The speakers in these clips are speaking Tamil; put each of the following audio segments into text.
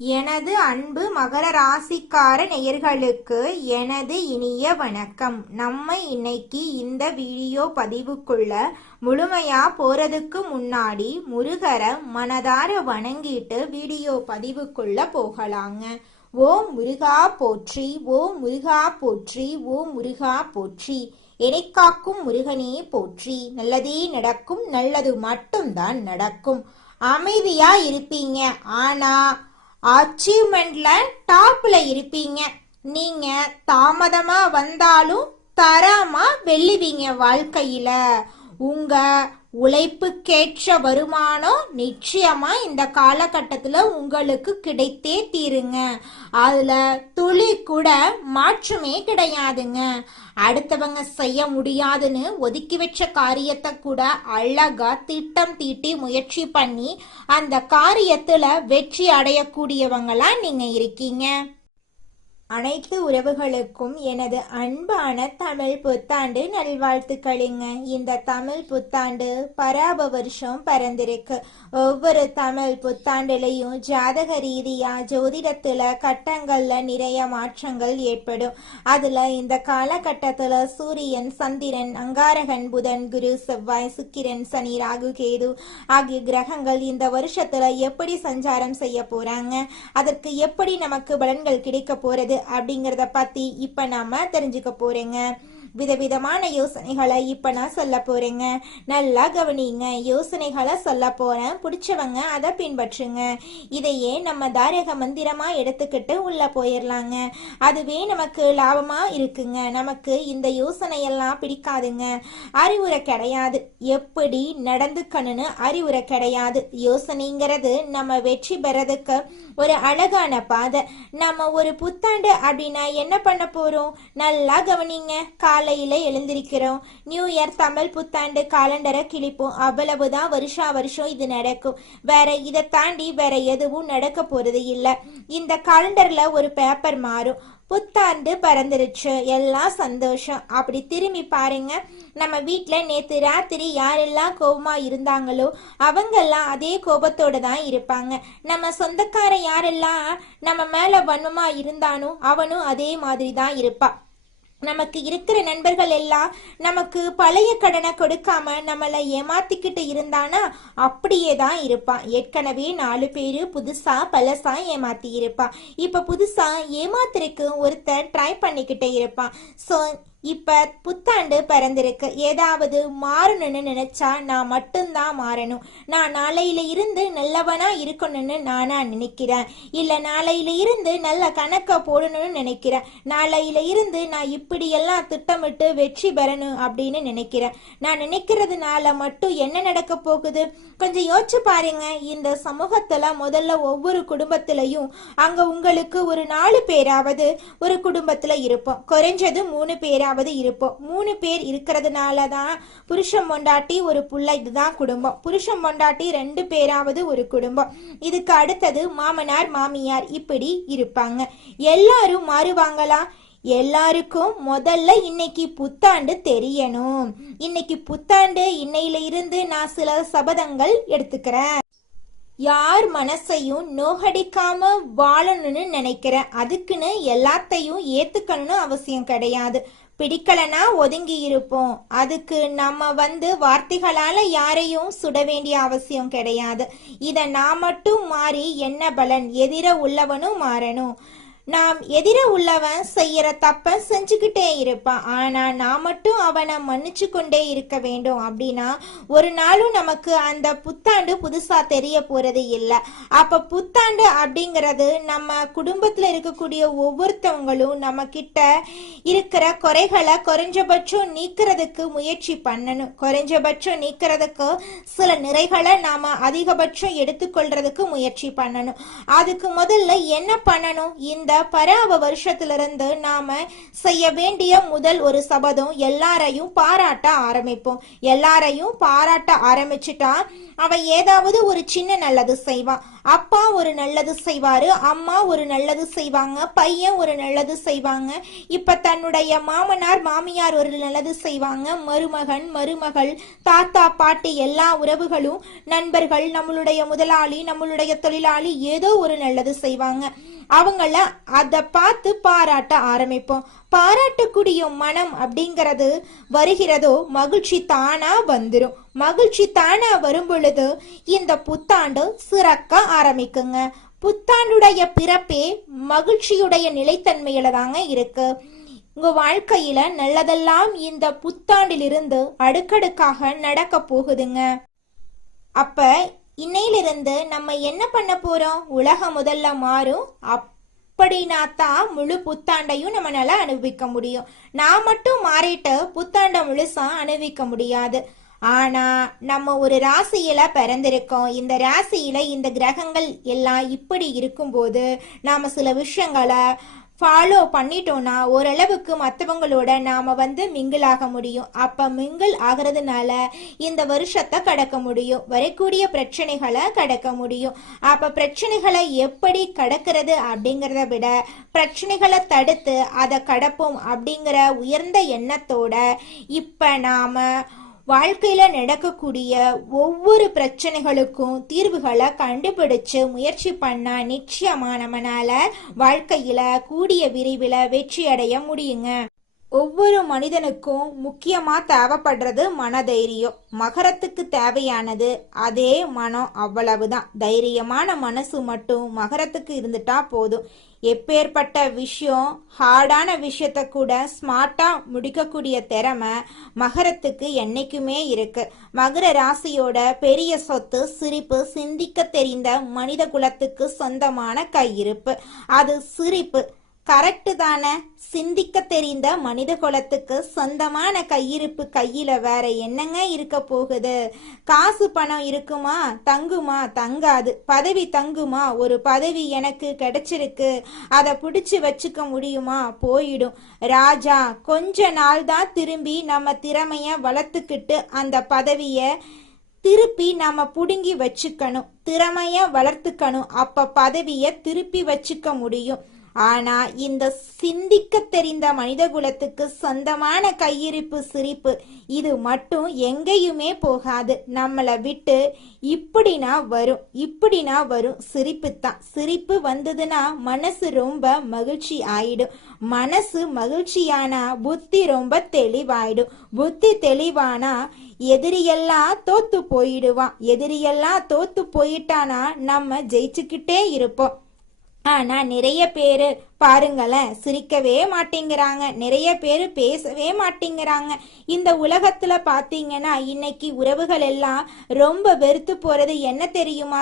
எனது அன்பு மகர ராசிக்கார நேயர்களுக்கு எனது இனிய வணக்கம். நம்ம இன்னைக்கு இந்த வீடியோ பதிவுக்குள்ள முழுமையா போறதுக்கு முன்னாடி முருகரை மனதார வணங்கிட்டு வீடியோ பதிவுக்குள்ள போகலாங்க. ஓம் முருகா போற்றி, ஓம் முருகா போற்றி, ஓம் முருகா போற்றி. எனைக்காக்கும் முருகனே போற்றி. நல்லதே நடக்கும், நல்லது மட்டும்தான் நடக்கும். அமைதியா இருப்பீங்க, ஆனா அச்சீவ்மெண்ட்ல டாப்ல இருப்பீங்க. நீங்க தாமதமா வந்தாலும் தரமா வெல்லுவீங்க. வாழ்க்கையில உங்க உழைப்புக்கேற்ற வருமானம் நிச்சயமா இந்த காலகட்டத்துல உங்களுக்கு கிடைத்தே தீருங்க. அதுல துளி கூட மாற்றமே கிடையாதுங்க. அடுத்தவங்க செய்ய முடியாதுன்னு ஒதுக்கி வச்ச காரியத்தை கூட அழகா திட்டம் தீட்டி முயற்சி பண்ணி அந்த காரியத்துல வெற்றி அடையக்கூடியவங்களா நீங்க இருக்கீங்க. அனைத்து உறவுகளுக்கும் எனது அன்பான தமிழ் புத்தாண்டு நல்வாழ்த்துக்களுங்க. இந்த தமிழ் புத்தாண்டு பராப வருஷம் பிறந்திருக்கு. ஒவ்வொரு தமிழ் புத்தாண்டுலையும் ஜாதக ரீதியா ஜோதிடத்துல கட்டங்கள்ல நிறைய மாற்றங்கள் ஏற்படும். அதுல இந்த காலகட்டத்துல சூரியன், சந்திரன், அங்காரகன், புதன், குரு, செவ்வாய், சுக்கிரன், சனி, ராகு, கேது ஆகிய கிரகங்கள் இந்த வருஷத்துல எப்படி சஞ்சாரம் செய்ய போறாங்க, அதற்கு எப்படி நமக்கு பலன்கள் கிடைக்க போறது அப்படிங்கறத பத்தி இப்ப நாம தெரிஞ்சுக்க போறேங்க. விதவிதமான யோசனைகளை இப்ப நான் சொல்ல போறேங்க. நல்லா கவனிங்க. யோசனைகளை சொல்ல போறேன், பிடிச்சவங்க அதை பின்பற்றுங்க. இதையே நம்ம தாரக மந்திரமா எடுத்துக்கிட்டு உள்ள போயிடலாங்க. அதுவே நமக்கு லாபமா இருக்குங்க. நமக்கு இந்த யோசனையெல்லாம் பிடிக்காதுங்க. அறிவுரை கிடையாது, எப்படி நடந்துக்கணும்னு அறிவுரை கிடையாது. யோசனைங்கிறது நம்ம வெற்றி பெறதுக்கு ஒரு அழகான பாதை. நம்ம ஒரு புத்தாண்டு அப்படின்னா என்ன பண்ண போறோம்? நல்லா கவனிங்க. காலையில எழுந்திருக்கிறோம், நியூ இயர் தமிழ் புத்தாண்டு காலண்டரை கிழிப்போம். அவ்வளவுதான். வருஷம் இது நடக்கும். வேற இதை தாண்டி வேற எதுவும் நடக்க போறது இல்லை. இந்த காலண்டர்ல ஒரு பேப்பர் மாறும். புத்தாண்டு பறந்துருச்சு, எல்லாம் சந்தோஷம். அப்படி திரும்பி பாருங்க, நம்ம வீட்டுல நேத்து ராத்திரி யாரெல்லாம் கோபமா இருந்தாங்களோ அவங்கெல்லாம் அதே கோபத்தோட தான் இருப்பாங்க. நம்ம சொந்தக்கார யாரெல்லாம் நம்ம மேல வன்மமா இருந்தானோ அவனும் அதே மாதிரி தான் இருப்பான். நமக்கு இருக்கிற நண்பர்கள் எல்லாம் நமக்கு பழைய கடனை கொடுக்காம நம்மளை ஏமாத்திக்கிட்டு இருந்தானா அப்படியே தான் இருப்பான். ஏற்கனவே 4 பேரு புதுசா பழசா ஏமாத்தி இருப்பான். இப்ப புதுசா ஏமாத்துறதுக்கு ஒருத்தர் ட்ரை பண்ணிக்கிட்டே இருப்பான். ஸோ இப்ப புத்தாண்டு பிறந்திருக்கு. ஏதாவது மாறணும்னு நினைச்சா நான் மட்டும்தான் மாறணும். நான் நாளையில இருந்து நல்லவனா இருக்கணும்னு நானா நினைக்கிறேன். இல்ல நாளையில இருந்து நல்ல கணக்க போடணும்னு நினைக்கிறேன். நாளையில இருந்து நான் இப்படியெல்லாம் திட்டமிட்டு வெற்றி பெறணும் அப்படின்னு நினைக்கிறேன். நான் நினைக்கிறதுனால மட்டும் என்ன நடக்க போகுது? கொஞ்சம் யோசிச்சு பாருங்க. இந்த சமூகத்துல முதல்ல ஒவ்வொரு குடும்பத்திலையும் அங்க உங்களுக்கு ஒரு 4 பேராவது ஒரு குடும்பத்துல இருப்போம். குறைஞ்சது 3 பேராவது இருப்போம். 3 பேர் இருக்கிறதுனாலதான் புருஷன் பொண்டாட்டி ஒரு புள்ள, இதுதான் குடும்பம். புருஷன் பொண்டாட்டி 2 பேராவது ஒரு குடும்பம். இதுக்கு அடுத்தது மாமனார் மாமியார் இப்படி இருப்பாங்க. எல்லாரும் மாறுவாங்களா? எல்லாருக்கும் முதல்ல இன்னைக்கு புத்தாண்டு தெரியணும். இன்னைக்கு புத்தாண்டு. இன்னையில இருந்து நான் சில சபதங்கள் எடுத்துக்கிறேன். யார் மனசையும் நோகடிக்காம வாழணும்னு நினைக்கிறேன். அதுக்குன்னு எல்லாத்தையும் ஏத்துக்கணும்னு அவசியம் கிடையாது. பிடிக்கலனா ஒதுங்கி இருப்போம். அதுக்கு நம்ம வார்த்தைகளால யாரையும் சுட வேண்டிய அவசியம் கிடையாது. இத நான் மட்டும் மாறி என்ன பலன்? எதிர உள்ளவனும் மாறணும். நாம் எதிர உள்ளவன் செய்யற தப்ப செஞ்சுக்கிட்டே இருப்பான். ஆனா நான் மட்டும் அவனை மன்னிச்சு கொண்டே இருக்க வேண்டும். அப்படின்னா ஒரு நாளும் நமக்கு அந்த புத்தாண்டு புதுசா தெரிய போறது இல்லை. அப்ப புத்தாண்டு அப்படிங்கிறது நம்ம குடும்பத்துல இருக்கக்கூடிய ஒவ்வொருத்தவங்களும் நம்ம கிட்ட இருக்கிற குறைகளை குறைஞ்சபட்சம் நீக்கிறதுக்கு முயற்சி பண்ணணும். குறைஞ்சபட்சம் நீக்கிறதுக்கு சில நிறைகளை நாம அதிகபட்சம் எடுத்துக்கொள்றதுக்கு முயற்சி பண்ணணும். அதுக்கு முதல்ல என்ன பண்ணணும்? இந்த பராப வருஷத்திலிருந்து நாம செய்ய வேண்டிய முதல் ஒரு சபதம், எல்லாரையும் பாராட்ட ஆரம்பிப்போம். எல்லாரையும் பாராட்ட ஆரம்பிச்சுட்டா அவன் ஏதாவது ஒரு சின்ன நல்லது செய்வான். அப்பா ஒரு நல்லது செய்வாரு, அம்மா ஒரு நல்லது செய்வாங்க, பையன் ஒரு நல்லது செய்வாங்க, இப்ப தன்னுடைய மாமனார் மாமியார் ஒரு நல்லது செய்வாங்க, மருமகன் மருமகள் தாத்தா பாட்டி எல்லா உறவுகளும் நண்பர்கள் நம்மளுடைய முதலாளி நம்மளுடைய தொழிலாளி ஏதோ ஒரு நல்லது செய்வாங்க. அவங்கள அதை பார்த்து பாராட்ட ஆரம்பிப்போம். பாராட்டக்கூடிய மனம் அப்படிங்கிறது வருகிறதோ மகிழ்ச்சி தானா வந்துடும். மகிழ்ச்சி தானா வரும் பொழுது இந்த புத்தாண்டு சிறக்க ஆரம்பிக்குங்க. புத்தாண்டுடைய பிறப்பே மகிழ்ச்சியுடைய நிலைத்தன்மையில தாங்க இருக்கு. உங்க வாழ்க்கையில நல்லதெல்லாம் இந்த புத்தாண்டிலிருந்து அடுக்கடுக்காக நடக்க போகுதுங்க. அப்ப இன்னையிலிருந்து நம்ம என்ன பண்ண போறோம்? உலகம் முதல்ல மாறும். அப்படின்னா தான் முழு புத்தாண்டையும் நம்மளால அனுபவிக்க முடியும். நான் மட்டும் மாறிட்டு புத்தாண்டை முழுசா அனுபவிக்க முடியாது. ஆனா நம்ம ஒரு ராசியில பிறந்திருக்கோம். இந்த ராசியில இந்த கிரகங்கள் எல்லாம் இப்படி இருக்கும்போது நாம சில விஷயங்களை ஃபாலோ பண்ணிட்டோம்னா ஓரளவுக்கு மற்றவங்களோட நாம மிங்கிள் ஆக முடியும். அப்ப மிங்கிள் ஆகிறதுனால இந்த வருஷத்தை கடக்க முடியும், வரக்கூடிய பிரச்சனைகளை கடக்க முடியும். அப்ப பிரச்சனைகளை எப்படி கடக்கிறது அப்படிங்கிறத விட பிரச்சனைகளை தடுத்து அதை கடப்போம் அப்படிங்கிற உயர்ந்த எண்ணத்தோட இப்ப நாம வாழ்க்கையில நடக்கக்கூடிய ஒவ்வொரு பிரச்சனைகளுக்கும் தீர்வுகளை கண்டுபிடிச்சு முயற்சி பண்ணா நிச்சயமா நம்மனால வாழ்க்கையில கூடிய விரைவில் வெற்றி அடைய முடியுங்க. ஒவ்வொரு மனிதனுக்கும் முக்கியமா தேவைப்படுறது மனதைரியம். மகரத்துக்கு தேவையானது அதே மனம், அவ்வளவுதான். தைரியமான மனசு மட்டும் மகரத்துக்கு இருந்துட்டா போதும். எப்பேற்பட்ட விஷயம், ஹார்டான விஷயத்த கூட ஸ்மார்ட்டா முடிக்கக்கூடிய திறமை மகரத்துக்கு என்னைக்குமே இருக்கு. மகர ராசியோட பெரிய சொத்து சிரிப்பு. சிந்திக்க தெரிந்த மனித குலத்துக்கு சொந்தமான கையிருப்பு அது சிரிப்பு. கரெக்டு தானே? சிந்திக்க தெரிந்த மனித குலத்துக்கு சொந்தமான கையிருப்பு கையில வேற என்னங்க இருக்க போகுது? காசு பணம் இருக்குமா? தங்குமா? தங்காது. பதவி தங்குமா? ஒரு பதவி எனக்கு கிடைச்சிருக்கு, அதை பிடிச்சு வச்சுக்க முடியுமா? போயிடும். ராஜா கொஞ்ச நாள் தான் திரும்பி நம்ம திறமைய வளர்த்துக்கிட்டு அந்த பதவிய திருப்பி நம்ம புடுங்கி வச்சுக்கணும். திறமைய வளர்த்துக்கணும். அப்ப பதவிய திருப்பி வச்சுக்க முடியும். ஆனா இந்த சிந்திக்க தெரிந்த மனித குலத்துக்கு சொந்தமான கையிருப்பு சிரிப்பு இது மட்டும் எங்கேயுமே போகாது. நம்மளை விட்டு இப்படினா வரும் சிரிப்பு தான். சிரிப்பு வந்ததுன்னா மனசு ரொம்ப மகிழ்ச்சி ஆயிடும். மனசு மகிழ்ச்சியானா புத்தி ரொம்ப தெளிவாயிடும். புத்தி தெளிவானா எதிரியெல்லாம் தோத்து போயிடுவான். எதிரியெல்லாம் தோத்து போயிட்டானா நம்ம ஜெயிச்சுக்கிட்டே இருப்போம். ஆனா நிறைய பேரு பாருங்களேன், சிரிக்கவே மாட்டேங்கிறாங்க. நிறைய பேரு பேசவே மாட்டேங்கிறாங்க. இந்த உலகத்துல பாத்தீங்கன்னா இன்னைக்கு உறவுகள் எல்லாம் ரொம்ப வெறுத்து போறது என்ன தெரியுமா?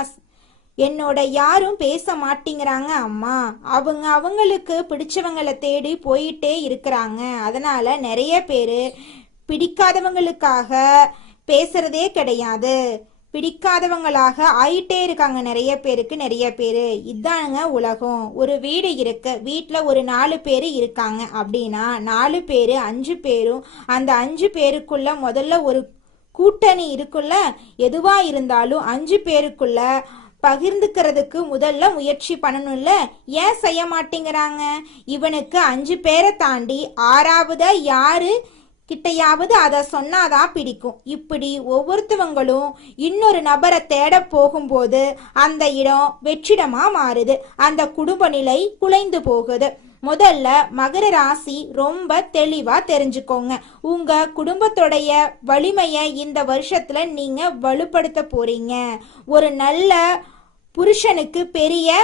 என்னோட யாரும் பேச மாட்டேங்கிறாங்க அம்மா. அவங்களுக்கு பிடிச்சவங்களை தேடி போயிட்டே இருக்கிறாங்க. அதனால நிறைய பேரு பிடிக்காதவங்களுக்காக பேசுறதே கிடையாது. பிடிக்காதவங்களாக ஆயிட்டே இருக்காங்க நிறைய பேரு. இதானுங்க உலகம். ஒரு வீடு இருக்கு, வீட்டுல ஒரு 4 பேரு இருக்காங்க அப்படின்னா 4 பேரு 5 பேரும் அந்த 5 பேருக்குள்ள முதல்ல ஒரு கூட்டணி இருக்குல்ல. எதுவா இருந்தாலும் 5 பேருக்குள்ள பகிர்ந்துக்கிறதுக்கு முதல்ல முயற்சி பண்ணணும்ல. ஏன் செய்ய மாட்டேங்கிறாங்க? இவனுக்கு 5 பேரை தாண்டி 6ஆவதா யாரு கிட்டையாவது அதை சொன்னாதான் பிடிக்கும். இப்படி ஒவ்வொருத்தவங்களும் இன்னொரு நபரை தேட போகும்போது அந்த இடம் வெற்றிடமா மாறுது. அந்த குடும்ப நிலை குலைந்து போகுது. முதல்ல மகர ராசி ரொம்ப தெளிவா தெரிஞ்சுக்கோங்க. உங்க குடும்பத்துடைய வலிமையை இந்த வருஷத்துல நீங்க வலுப்படுத்த போறீங்க. ஒரு நல்ல புருஷனுக்கு பெரிய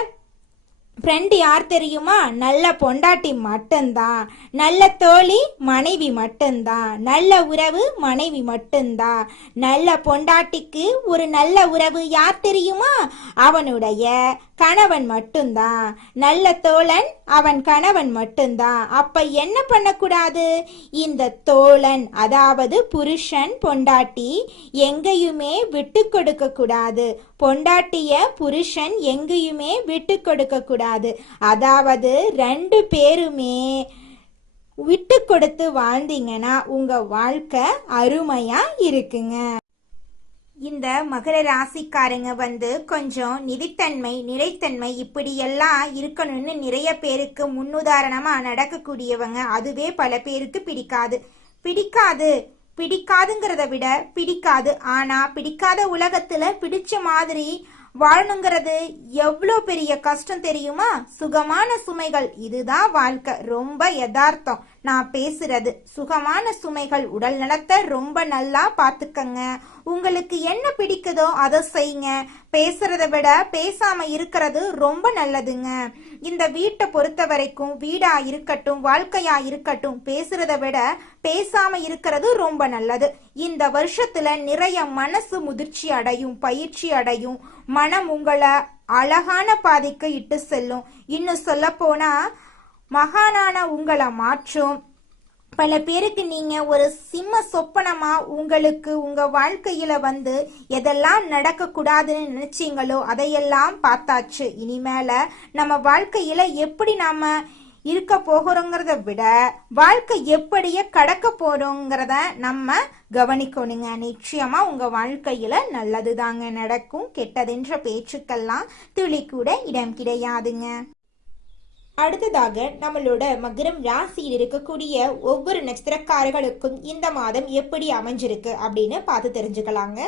ஃப்ரெண்ட் யார் தெரியுமா? நல்ல பொண்டாட்டி மட்டும்தான். நல்ல தோழி மனைவி மட்டும்தான். நல்ல உறவு மனைவி மட்டும்தான். நல்ல பொண்டாட்டிக்கு ஒரு நல்ல உறவு யார் தெரியுமா? அவனுடைய கணவன் மட்டும்தான். நல்ல தோழன் அவன் கணவன் மட்டும்தான். அப்ப என்ன பண்ணக்கூடாது? இந்த தோழன் அதாவது புருஷன் பொண்டாட்டி எங்கேயுமே விட்டு கொடுக்க கூடாது. பொண்டாட்டிய புருஷன் எங்கேயுமே விட்டு கொடுக்க கூடாது. அதாவது 2 பேருமே விட்டு கொடுத்து வாழ்ந்தீங்கன்னா உங்க வாழ்க்கை அருமையா இருக்குங்க. இந்த மகர ராசிக்காரங்க கொஞ்சம் நிதித்தன்மை நிலைத்தன்மை இப்படியெல்லாம் இருக்கணும்னு நிறைய பேருக்கு முன்னுதாரணமா நடக்கக்கூடியவங்க. அதுவே பல பேருக்கு பிடிக்காது. பிடிக்காதுங்கிறத விட பிடிக்காது. ஆனா பிடிக்காத உலகத்துல பிடிச்ச மாதிரி வாழணுங்கிறது எவ்வளோ பெரிய கஷ்டம் தெரியுமா? சுகமான சுமைகள், இதுதான் வாழ்க்கை. ரொம்ப யதார்த்தம் நான் பேசுறது. சுகமான சுமைகள். உடல் நலத்தை ரொம்ப நல்லா பாத்துக்கங்க. உங்களுக்கு என்ன பிடிக்குதோ அதை செய்யுங்க. பேசுறத விட பேசாம இருக்கிறது ரொம்ப நல்லதுங்க. இந்த வீட்டை பொறுத்த வரைக்கும், வீடா இருக்கட்டும் வாழ்க்கையா இருக்கட்டும், பேசுறத விட பேசாம இருக்கிறது ரொம்ப நல்லது. இந்த வருஷத்துல நிறைய மனசு முதிர்ச்சி அடையும், பயிற்சி அடையும். மனம் உங்களை அழகான பாதைக்கு இட்டு செல்லும். இன்னும் சொல்ல போனா மகானான உங்களை மாற்றும். பல பேருக்கு நீங்க ஒரு சிம்ம சொப்பனமா உங்களுக்கு உங்க வாழ்க்கையில எதெல்லாம் நடக்க கூடாதுன்னு நினைச்சீங்களோ அதையெல்லாம் பார்த்தாச்சு. இனிமேல நம்ம வாழ்க்கையில எப்படி நாம இருக்க போகிறோங்கிறத விட வாழ்க்கை எப்படியே கடக்க போறோங்கிறத நம்ம கவனிக்கணுங்க. நிச்சயமா உங்க வாழ்க்கையில நல்லதுதாங்க நடக்கும். கெட்டதென்ற பேச்சுக்கெல்லாம் துளி கூட இடம் கிடையாதுங்க. அடுத்ததாக நம்மளோட மகரம் ராசியில் இருக்கக்கூடிய ஒவ்வொரு நட்சத்திரக்காரர்களுக்கும் இந்த மாதம் எப்படி அமைஞ்சிருக்கு அப்படின்னு பார்த்து தெரிஞ்சுக்கலாங்க.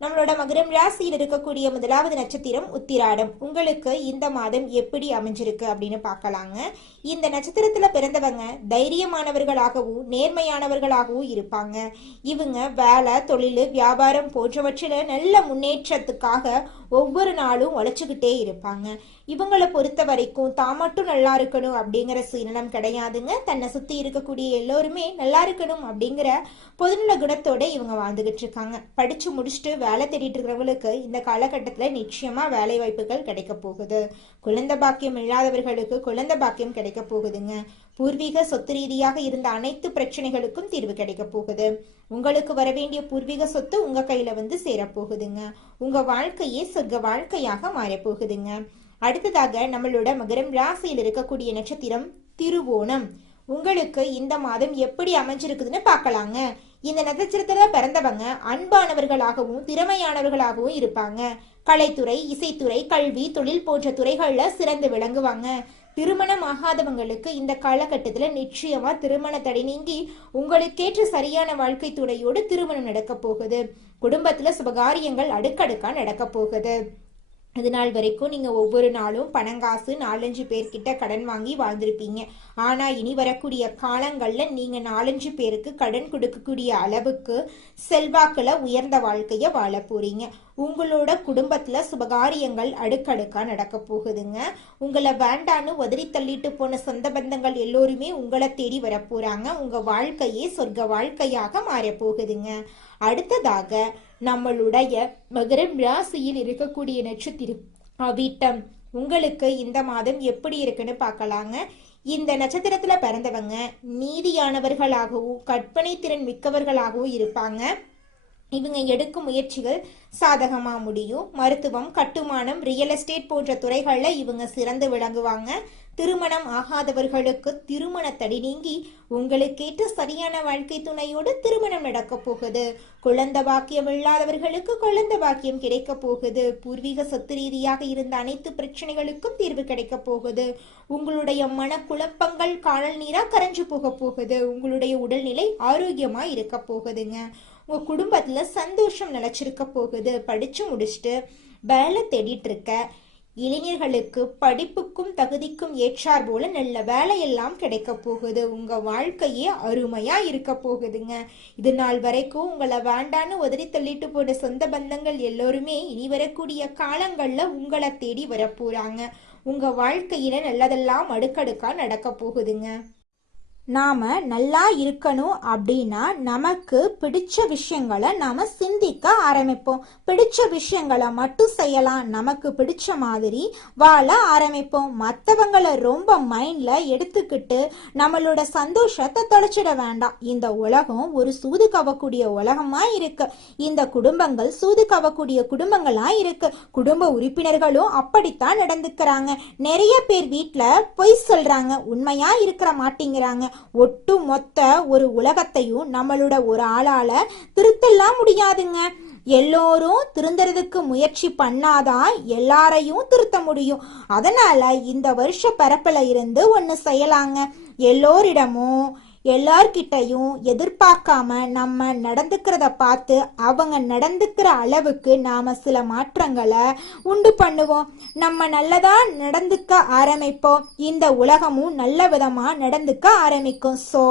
நம்மளோட மகரம் ராசியில் இருக்கக்கூடிய முதலாவது நட்சத்திரம் உத்திராடம். உங்களுக்கு இந்த மாதம் எப்படி அமைஞ்சிருக்கு அப்படின்னு பார்க்கலாங்க. இந்த நட்சத்திரத்துல பிறந்தவங்க தைரியமானவர்களாகவும் நேர்மையானவர்களாகவும் இருப்பாங்க. இவங்க வேலை, தொழில், வியாபாரம் போன்றவற்றில நல்ல முன்னேற்றத்துக்காக ஒவ்வொரு நாளும் உழைச்சுக்கிட்டே இருப்பாங்க. இவங்களை பொறுத்த வரைக்கும் தான் மட்டும் நல்லா இருக்கணும் அப்படிங்கிற சுயநலம் கிடையாதுங்க. தன்னை சுத்தி இருக்கக்கூடிய எல்லோருமே நல்லா இருக்கணும் அப்படிங்கிற பொதுநல குணத்தோட இவங்க வாழ்ந்துகிட்டு இருக்காங்க. படிச்சு முடிச்சுட்டு வேலை தேடிட்டு இருக்கிறவங்களுக்கு இந்த காலகட்டத்துல நிச்சயமா வேலை வாய்ப்புகள் கிடைக்க போகுது. குழந்தை பாக்கியம் இல்லாதவர்களுக்கு குழந்தை பாக்கியம் கிடைக்க போகுதுங்க. பூர்வீக சொத்து ரீதியாக இருந்த அனைத்து பிரச்சனைகளுக்கும் தீர்வு கிடைக்க போகுது. உங்களுக்கு வர வேண்டிய பூர்வீக சொத்து உங்க கையில சேரப்போகுதுங்க. உங்க வாழ்க்கையே சொர்க்க வாழ்க்கையாக மாறப்போகுதுங்க. அடுத்ததாக நம்மளோட மகரம் ராசியில் இருக்கக்கூடிய நட்சத்திரம் திருவோணம். உங்களுக்கு இந்த மாதம் எப்படி அமைஞ்சிருக்குதுன்னு பார்க்கலாங்க. இந்த நட்சத்திரத்துல பிறந்தவங்க அன்பானவர்களாகவும் திறமையானவர்களாகவும் இருப்பாங்க. கலைத்துறை, இசைத்துறை, கல்வி, தொழில் போன்ற துறைகள்ல சிறந்து விளங்குவாங்க. திருமணம் ஆகாதவங்களுக்கு இந்த காலகட்டத்துல நிச்சயமா திருமண தடை நீங்கி உங்களுக்கேற்ற சரியான வாழ்க்கை துணையோடு திருமணம் நடக்க போகுது. குடும்பத்துல சுபகாரியங்கள் அடுக்கடுக்கா நடக்க போகுது. இது நாள் வரைக்கும் நீங்க ஒவ்வொரு நாளும் பணங்காசு 4-5 பேர்கிட்ட கடன் வாங்கி வாழ்ந்திருப்பீங்க. ஆனா இனி வரக்கூடிய காலங்கள்ல நீங்க 4-5 பேருக்கு கடன் கொடுக்கக்கூடிய அளவுக்கு செல்வாக்குல உயர்ந்த வாழ்க்கைய வாழ போறீங்க. உங்களோட குடும்பத்துல சுபகாரியங்கள் அடுக்கடுக்கா நடக்க போகுதுங்க. உங்களை வேண்டான்னு உதறி தள்ளிட்டு போன சொந்த பந்தங்கள் எல்லோருமே உங்களை தேடி வர போறாங்க. உங்க வாழ்க்கையே சொர்க்க வாழ்க்கையாக மாற போகுதுங்க. அடுத்ததாக நம்மளுடைய மகரம் ராசியில் இருக்கக்கூடிய நட்சத்திரம் அவிட்டம். உங்களுக்கு இந்த மாதம் எப்படி இருக்குன்னு பார்க்கலாங்க. இந்த நட்சத்திரத்துல பிறந்தவங்க நீதியானவர்களாகவும் கற்பனை திறன் மிக்கவர்களாகவும் இருப்பாங்க. இவங்க எடுக்கும் முயற்சிகள் சாதகமா முடியும். மருத்துவம், கட்டுமானம், ரியல் எஸ்டேட் போன்ற துறைகள்ல இவங்க சிறந்து விளங்குவாங்க. திருமணம் ஆகாதவர்களுக்கு திருமண தடை நீங்கி உங்களுக்கேற்ற சரியான வாழ்க்கை துணையோடு திருமணம் நடக்க போகுது. குழந்தை பாக்கியம் இல்லாதவர்களுக்கு குழந்தை பாக்கியம் கிடைக்க போகுது. பூர்வீக சொத்து ரீதியாக இருந்த அனைத்து பிரச்சனைகளுக்கும் தீர்வு கிடைக்க போகுது. உங்களுடைய மனக்குழப்பங்கள் காணல் நீரா கரைஞ்சு போக போகுது. உங்களுடைய உடல்நிலை ஆரோக்கியமா இருக்க போகுதுங்க. உங்க குடும்பத்துல சந்தோஷம் நிலைச்சிருக்க போகுது. படிச்சு முடிச்சுட்டு வேலை தேடிட்டு இருக்க இளைஞர்களுக்கு படிப்புக்கும் தகுதிக்கும் ஏற்றார் போல நல்ல வேலையெல்லாம் கிடைக்க போகுது. உங்க வாழ்க்கையே அருமையா இருக்க போகுதுங்க. இது நாள் வரைக்கும் உங்களை வேண்டான்னு உதறி தள்ளிட்டு போன சொந்த பந்தங்கள் எல்லோருமே இனி வரக்கூடிய காலங்கள்ல உங்களை தேடி வரப்போறாங்க. உங்க வாழ்க்கையில நல்லதெல்லாம் அடுக்கடுக்கா நடக்க போகுதுங்க. நாம நல்லா இருக்கணும் அப்படின்னா நமக்கு பிடிச்ச விஷயங்களை நாம சிந்திக்க ஆரம்பிப்போம். பிடிச்ச விஷயங்களை மட்டும் செய்யலாம். நமக்கு பிடிச்ச மாதிரி வாழ ஆரம்பிப்போம். மற்றவங்களை ரொம்ப மைண்ட்ல எடுத்துக்கிட்டு நம்மளோட சந்தோஷத்தை தொலைச்சிட வேண்டாம். இந்த உலகம் ஒரு சூது கவக்கூடிய உலகமா இருக்கு. இந்த குடும்பங்கள் சூது கவக்கூடிய குடும்பங்களா இருக்கு. குடும்ப உறுப்பினர்களும் அப்படித்தான் நடந்துக்கிறாங்க. நிறைய பேர் வீட்டுல பொய் சொல்றாங்க, உண்மையா இருக்கிற மாட்டேங்கிறாங்க. ஒட்டு மொத்த ஒரு உலகத்தையும் நம்மளோட ஒரு ஆளால திருத்தெல்லாம் முடியாதுங்க. எல்லோரும் திருந்தறதுக்கு முயற்சி பண்ணாதான் எல்லாரையும் திருத்த முடியும். அதனால இந்த வருஷ பிறப்புல இருந்து ஒண்ணு செய்யலாங்க. எல்லோரிடமும் எல்லார்கிட்டையும் எதிர்பார்க்காம நம்ம நடந்துக்கிறத பார்த்து அவங்க நடந்துக்கிற அளவுக்கு நாம சில மாற்றங்களை உண்டு பண்ணுவோம். நம்ம நல்லதா நடந்துக்க ஆரம்பிப்போம். இந்த உலகமும் நல்ல விதமா நடந்துக்க ஆரம்பிக்கும். ஸோ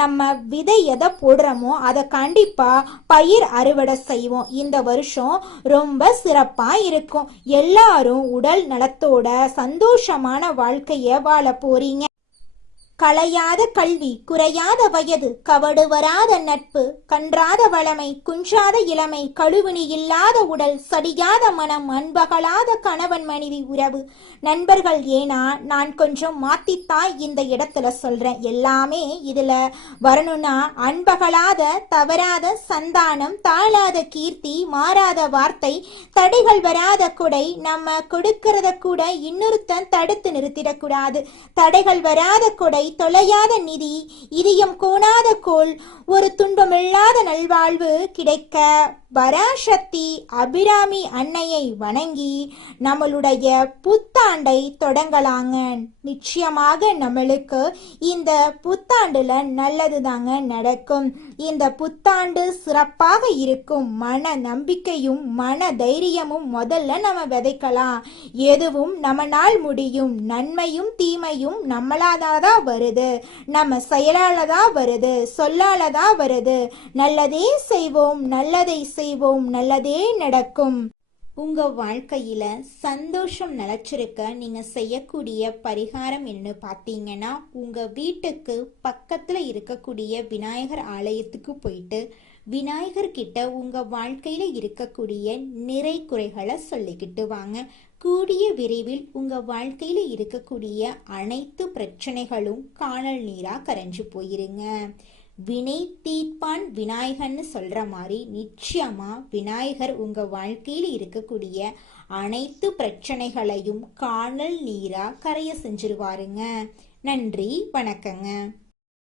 நம்ம விதை எதை போடுறோமோ அதை கண்டிப்பா பயிர் அறுவடை செய்வோம். இந்த வருஷம் ரொம்ப சிறப்பா இருக்கும். எல்லாரும் உடல் நலத்தோட சந்தோஷமான வாழ்க்கைய வாழ போறீங்க. களையாத கல்வி, குறையாத வயது, கவடு வராத நட்பு, கன்றாத வளமை, குன்றாத இளமை, கழுவினி இல்லாத உடல், சடியாத மனம், அன்பகலாத கணவன் மனைவி உறவு, நண்பர்கள். ஏன்னா நான் கொஞ்சம் மாத்தித்தான் இந்த இடத்துல சொல்றேன். எல்லாமே இதுல வரணும்னா அன்பகலாத, தவறாத சந்தானம், தாழாத கீர்த்தி, மாறாத வார்த்தை, தடைகள் வராத கொடை, நம்ம கொடுக்கறத கூட இன்னொருத்தன் தடுத்து நிறுத்திடக்கூடாது. தடைகள் வராத கொடை, தொலையாத நிதி, இதயம் கோணாத கோல், ஒரு துன்பமில்லாத நல்வாழ்வு கிடைக்க பராசக்தி அபிராமி அன்னையை வணங்கி நம்மளுடைய புத்தாண்டை தொடங்கலாங்க. நிச்சயமாக நம்மளுக்கு இந்த புத்தாண்டுல நல்லது தாங்க நடக்கும். இந்த புத்தாண்டு சிறப்பாக இருக்கும். மன நம்பிக்கையும் மன தைரியமும் முதல்ல நம்ம விதைக்கலாம். எதுவும் நம்மளால் முடியும். நன்மையும் தீமையும் நம்மளாதான் வருது. நம்ம செயலாலதான் வருது, சொல்லாலதான் வருது. நல்லதே செய்வோம், நல்லதை செய்வோம், நல்லதே நடக்கும். உங்க வாழ்க்கையில சந்தோஷம் நிலைச்சிருக்க நீங்க செய்யக்கூடிய பரிகாரம் என்ன பார்த்தீங்கன்னா, உங்க வீட்டுக்கு பக்கத்துல இருக்கக்கூடிய விநாயகர் ஆலயத்துக்கு போயிட்டு விநாயகர் கிட்ட உங்க வாழ்க்கையில இருக்கக்கூடிய நிறை குறைகளை சொல்லிக்கிட்டு வாங்க. கூடிய விரைவில் உங்க வாழ்க்கையில இருக்கக்கூடிய அனைத்து பிரச்சனைகளும் காணல் நீரா கரைஞ்சு போயிருங்க. வினை தீர்ப்பான் விநாயகர்னு சொல்ற மாதிரி நிச்சயமா விநாயகர் உங்க வாழ்க்கையில் இருக்கக்கூடிய அனைத்து பிரச்சனைகளையும் காணல் நீரா கரைய செஞ்சிருவாருங்க. நன்றி, வணக்கங்க.